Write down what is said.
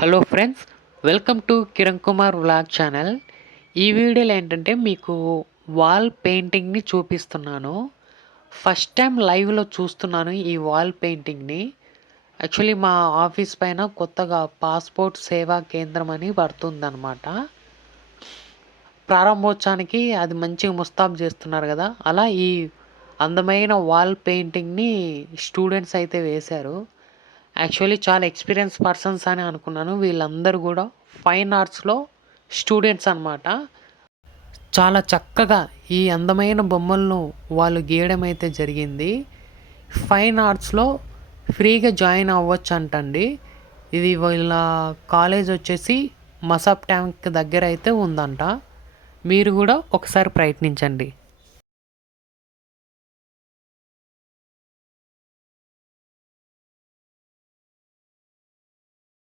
Hello friends, welcome to Kiran Kumar vlog channel. ఈ వీడియోలో ఏంటంటే మీకు వాల్ పెయింటింగ్ని చూపిస్తున్నాను. ఫస్ట్ టైం లైవ్లో చూస్తున్నాను ఈ వాల్ పెయింటింగ్ని. యాక్చువల్లీ మా ఆఫీస్ పైన కొత్తగా పాస్పోర్ట్ సేవా కేంద్రం అని పడుతుందన్నమాట. ప్రారంభోత్సవానికి అది మంచిగా ముస్తాబు చేస్తున్నారు కదా, అలా ఈ అందమైన వాల్ పెయింటింగ్ని స్టూడెంట్స్ అయితే వేశారు. యాక్చువల్లీ చాలా ఎక్స్పీరియన్స్ పర్సన్స్ అని అనుకున్నాను. వీళ్ళందరూ కూడా ఫైన్ ఆర్ట్స్లో స్టూడెంట్స్ అనమాట. చాలా చక్కగా ఈ అందమైన బొమ్మలను వాళ్ళు గీయడం అయితే జరిగింది. ఫైన్ ఆర్ట్స్లో ఫ్రీగా జాయిన్ అవ్వచ్చు అంటండి. ఇది వీళ్ళ కాలేజ్ వచ్చేసి మసాబ్ ట్యాంక్ దగ్గర అయితే ఉందంట. మీరు కూడా ఒకసారి ప్రయత్నించండి.